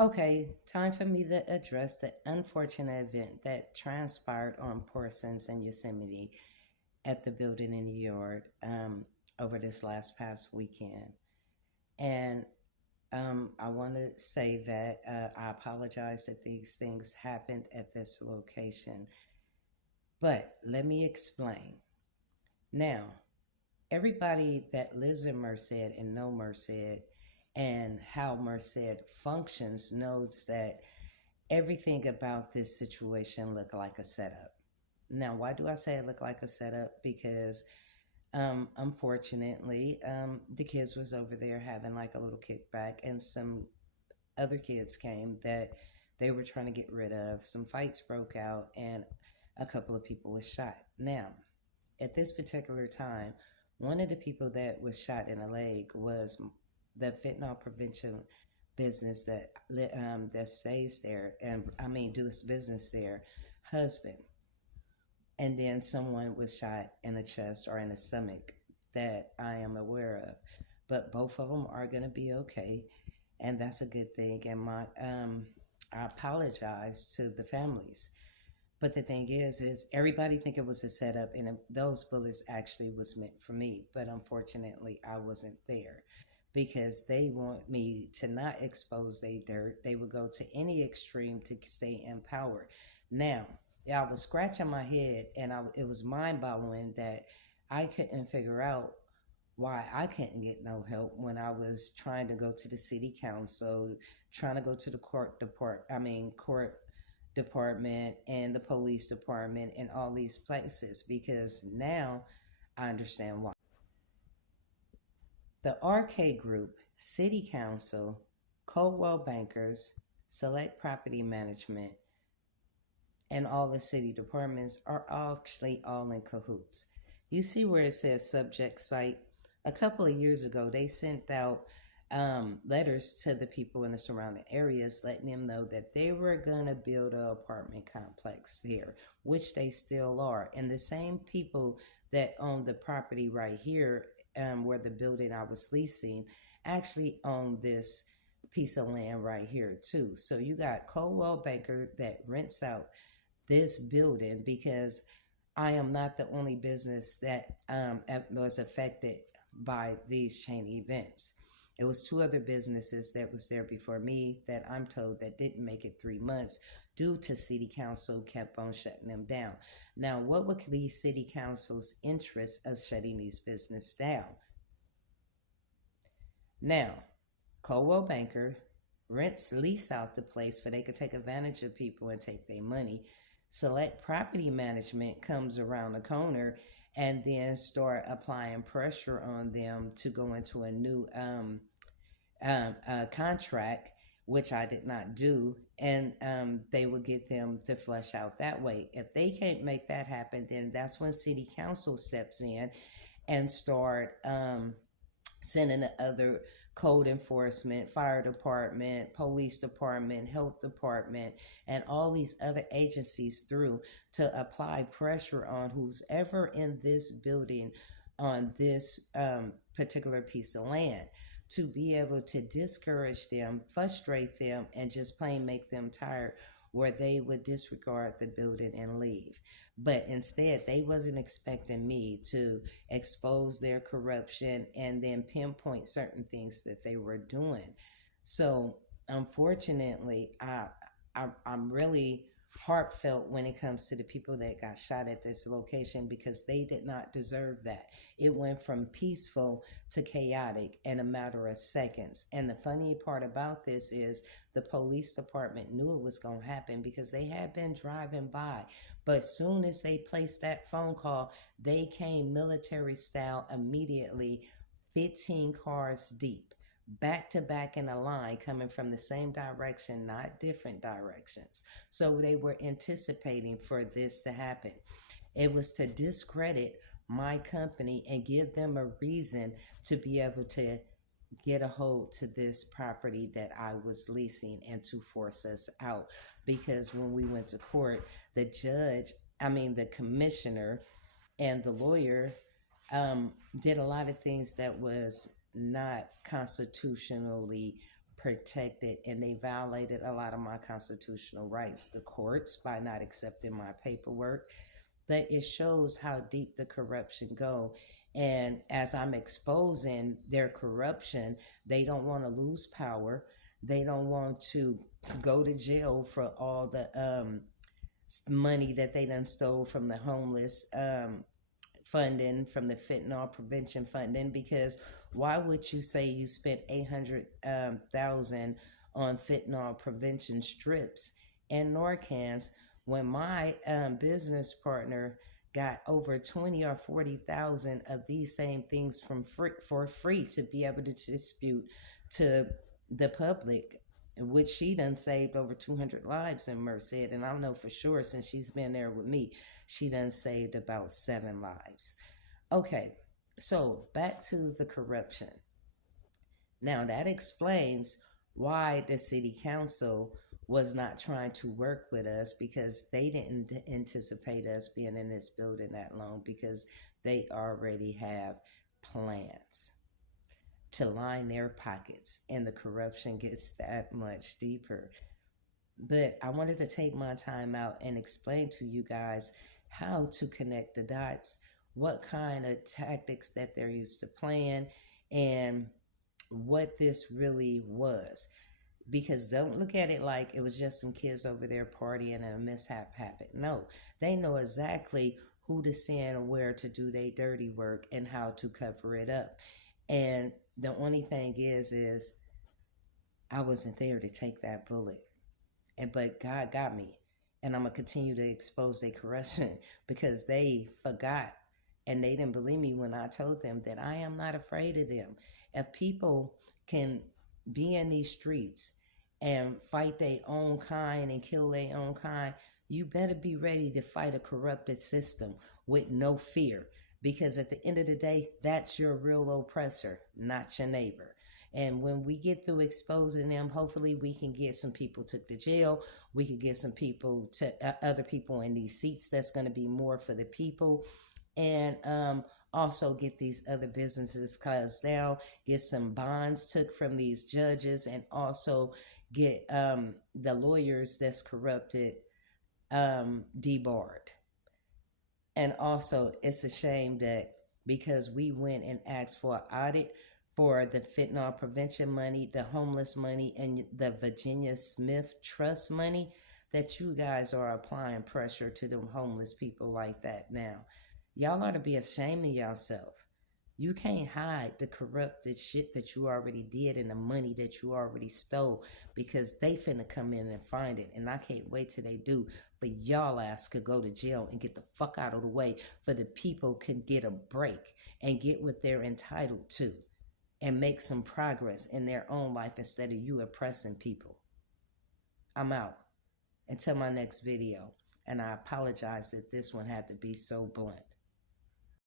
Okay, time for me to address the unfortunate event that transpired on Parsons and Yosemite at the building in New York over this last past weekend. And I want to say that I apologize that these things happened at this location. But let me explain. Now, everybody that lives in Merced and know Merced and how Merced functions knows that everything about this situation looked like a setup. Now, why do I say it looked like a setup? Because unfortunately, the kids was over there having like a little kickback, and some other kids came that they were trying to get rid of. Some fights broke out, and a couple of people was shot. Now, at this particular time, one of the people that was shot in the leg was the fentanyl prevention business that stays there, and I mean does business there, husband. And then someone was shot in the chest or in the stomach that I am aware of. But both of them are going to be okay, and that's a good thing. And I apologize to the families. But the thing is everybody think it was a setup, and those bullets actually was meant for me. But unfortunately, I wasn't there because they want me to not expose their dirt. They would go to any extreme to stay in power. Now, I was scratching my head, and it was mind boggling that I couldn't figure out why I couldn't get no help when I was trying to go to the city council, trying to go to the court department and the police department and all these places, because now I understand why. The RK Group, City Council, Coldwell Bankers, Select Property Management, and all the city departments are actually all in cahoots. You see where it says subject site? A couple of years ago, they sent out letters to the people in the surrounding areas letting them know that they were going to build an apartment complex there, which they still are. And the same people that own the property right here, where the building I was leasing, actually own this piece of land right here too. So you got Coldwell Banker that rents out this building, because I am not the only business that was affected by these chain events. It was two other businesses that was there before me that I'm told that didn't make it 3 months due to city council kept on shutting them down. Now, what would be city council's interest of shutting these business down? Now, Coldwell Banker rents lease out the place for they could take advantage of people and take their money. Select Property Management comes around the corner and then start applying pressure on them to go into a new contract, which I did not do, and they would get them to flush out that way. If they can't make that happen, then that's when City Council steps in and start sending the other code enforcement, fire department, police department, health department, and all these other agencies through to apply pressure on who's ever in this building on this particular piece of land, to be able to discourage them, frustrate them, and just plain make them tired, where they would disregard the building and leave. But instead, they wasn't expecting me to expose their corruption and then pinpoint certain things that they were doing. So unfortunately, I'm really heartfelt when it comes to the people that got shot at this location, because they did not deserve that. It went from peaceful to chaotic in a matter of seconds. And the funny part about this is the police department knew it was going to happen because they had been driving by. But soon as they placed that phone call, they came military style immediately, 15 cars deep, back to back in a line, coming from the same direction, not different directions. So they were anticipating for this to happen. It was to discredit my company and give them a reason to be able to get a hold to this property that I was leasing and to force us out. Because when we went to court, the judge, I mean, the commissioner and the lawyer did a lot of things that was not constitutionally protected, and they violated a lot of my constitutional rights. The courts, by not accepting my paperwork, but it shows how deep the corruption go. And as I'm exposing their corruption, they don't want to lose power. They don't want to go to jail for all the money that they done stole from the homeless funding, from the fentanyl prevention funding. Because why would you say you spent 800,000 on fentanyl prevention strips and Norcans when my business partner got over 20 or 40,000 of these same things for free to be able to distribute to the public, which she done saved over 200 lives in Merced. And I know for sure, since she's been there with me, she done saved about 7 lives. Okay, so back to the corruption. Now that explains why the city council was not trying to work with us, because they didn't anticipate us being in this building that long, because they already have plans to line their pockets, and the corruption gets that much deeper. But I wanted to take my time out and explain to you guys how to connect the dots, what kind of tactics that they're used to playing, and what this really was. Because don't look at it like it was just some kids over there partying and a mishap happened. No, they know exactly who to send, where to do their dirty work, and how to cover it up. And the only thing is I wasn't there to take that bullet. But God got me. And I'm gonna continue to expose their corruption because they forgot, and they didn't believe me when I told them that I am not afraid of them. If people can be in these streets and fight their own kind and kill their own kind, you better be ready to fight a corrupted system with no fear. Because at the end of the day, that's your real oppressor, not your neighbor. And when we get through exposing them, hopefully we can get some people took to jail. We could get some people to other people in these seats that's going to be more for the people. And also get these other businesses closed down, get some bonds took from these judges, and also get the lawyers that's corrupted debarred. And also, it's a shame that because we went and asked for an audit for the fentanyl prevention money, the homeless money, and the Virginia Smith Trust money, that you guys are applying pressure to them homeless people like that now. Y'all ought to be ashamed of yourself. You can't hide the corrupted shit that you already did and the money that you already stole, because they finna come in and find it. And I can't wait till they do. But y'all ass could go to jail and get the fuck out of the way, for the people can get a break and get what they're entitled to and make some progress in their own life instead of you oppressing people. I'm out. Until my next video. And I apologize that this one had to be so blunt.